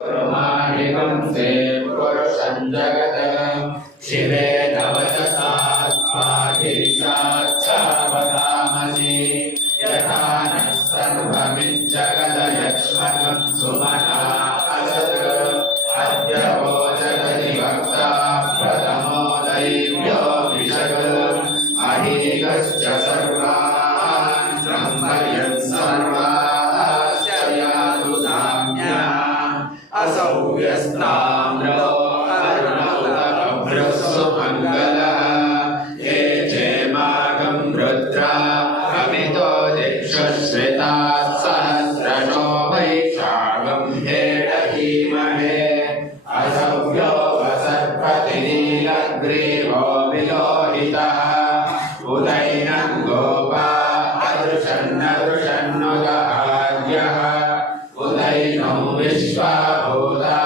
ब्रह्माणिकंसे पुरुषं जगत् शिवेन वचसा स्वाधीशाच्चावतामसि यथा नः सर्वमिज्जगदयक्ष्मकं सुमना असत् अद्य वोचदति वक्ता प्रथमो दैव्यो विशत् अहीकश्च सर्वान् ब्रह्मयन् सर्वाश्च यातु साम्या असौ व्यस्ताम्रो अरुणोदभ्रस्सु मङ्गलः ये चेमागं रुद्रा अमितो दिक्षुश्रिताः सहस्रशो वैशाखं हेडहीमहे असव्यो वसर्पतिनीलग्रीवो विलोहितः उदैनं गोपा अदृशन्नदृशन्नुग आद्यः उदैनो विश्वाभूता